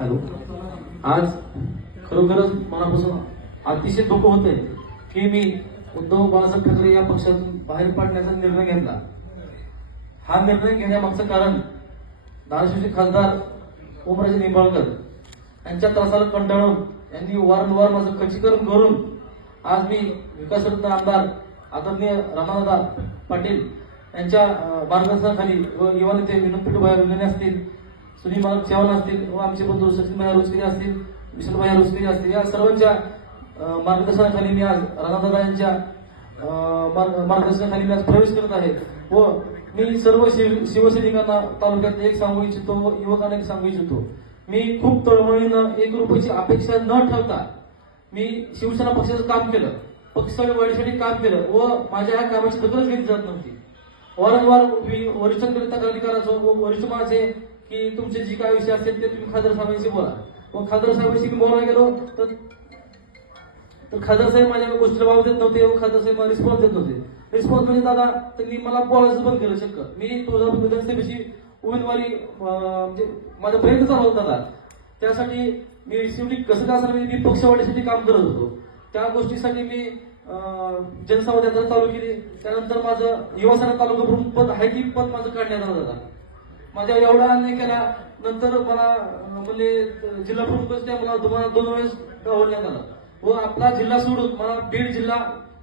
Hello. आज खरोखरच मनापासून अतिशय दुःख होतंय की मी उद्धव बाळासाहेब ठाकरे या पक्षातून बाहेर पडण्याचा निर्णय घेतला. हा निर्णय घेण्यामागचं कारण धाराशिवचे खासदार ओमराजे निंबाळकर यांच्या त्रासाला कंटाळून यांनी वारंवार माझं खच्चीकरण करून आज मी विकासरत्न आमदार आदरणीय रामादादा पाटील यांच्या मार्गदर्शनाखाली व युवा नेते विनोद पिटूभाई विनोने असतील, सुनील चव्हाण असतील व आमचे बंधू सचिनभाई रोजकरी असतील, विशालभाई रोजकरी असतील, या सर्वांच्या मार्गदर्शनाखाली मी आज राणादादा यांच्या मार्गदर्शनाखाली मी आज प्रवेश करत आहे. व मी सर्व शिवसैनिकांना तालुक्यात एक सांगू इच्छितो व युवकांना एक सांगू इच्छितो, मी खूप तळमळीनं 1 रुपयाची अपेक्षा न ठेवता मी शिवसेना पक्षाचं काम केलं, पक्ष वाढीसाठी काम केलं व माझ्या ह्या कामाची दखलच घेतली जात नव्हती. वारंवार मी वरिष्ठांकडे तक्रारी करायचो व वरिष्ठ माझे की तुमचे जी काय विषय असतील ते तुम्ही खासदार साहेबांशी बोला. व खासदार साहेबांशी मी बोलायला गेलो तर खासदार साहेब माझ्या गोष्टीला वाव देत नव्हते व खासदार साहेब मला रिस्पॉन्स देत नव्हते. रिस्पॉन्स म्हणजे दादा त्यांनी मला बोलायचं बंद केलं. शक्य मी तुळजापूर विधानसभेची उमेदवारी म्हणजे माझा प्रयत्न चालू होता दादा. त्यासाठी मी शेवटी कसं का असं मी पक्षवाढीसाठी काम करत होतो. त्या गोष्टीसाठी मी जनसंवाद यात्रा चालू केली. त्यानंतर माझं युवासेना तालुका प्रमुख पद आहे ती पद माझं काढण्यात आलं दादा. माझ्या एवढा अन्याय केला. नंतर मला म्हणजे जिल्हा प्रमुख मला 2 वेळेस डावलण्यात आलं व आपला जिल्हा सोडून मला बीड जिल्हा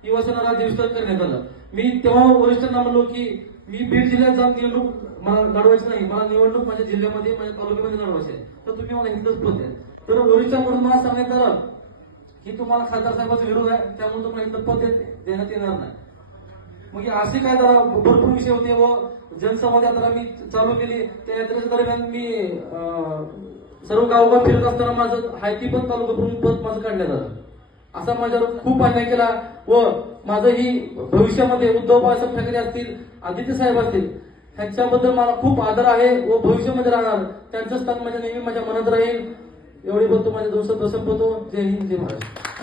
युवासेना राज्य विस्तार करण्यात आलं. मी तेव्हा वरिष्ठांना म्हणलो की मी बीड जिल्ह्यात जाऊन निवडणूक मला लढवायची नाही, मला निवडणूक माझ्या जिल्ह्यामध्ये माझ्या तालुक्यामध्ये लढवायची आहे, तर तुम्ही मला इथंच पद द्या. तर वरिष्ठांकडून मला सांगण्यात आलं की तुम्हाला खासदार साहेबांचा विरोध आहे, त्यामुळे तुम्हाला इथं पद देण्यात येणार नाही. मग असे काय जरा भरपूर विषय होते व जनसंवाद यात्रा मी चालू केली. त्या यात्रेच्या दरम्यान मी सर्व गावोगाव फिरत असताना माझं हायती पण तालुका प्रमुख पद माझं काढण्यात आलं. असा माझ्यावर खूप अन्याय केला व माझं ही भविष्यामध्ये उद्धव बाळासाहेब ठाकरे असतील, आदित्य साहेब असतील, ह्यांच्याबद्दल मला खूप आदर आहे व भविष्यामध्ये राहणार. त्यांचं स्थान माझ्या नेहमी माझ्या मनात राहील. एवढी बोलतो माझ्या 2 शब्द संपवतो. जय हिंद, जय महाराष्ट्र.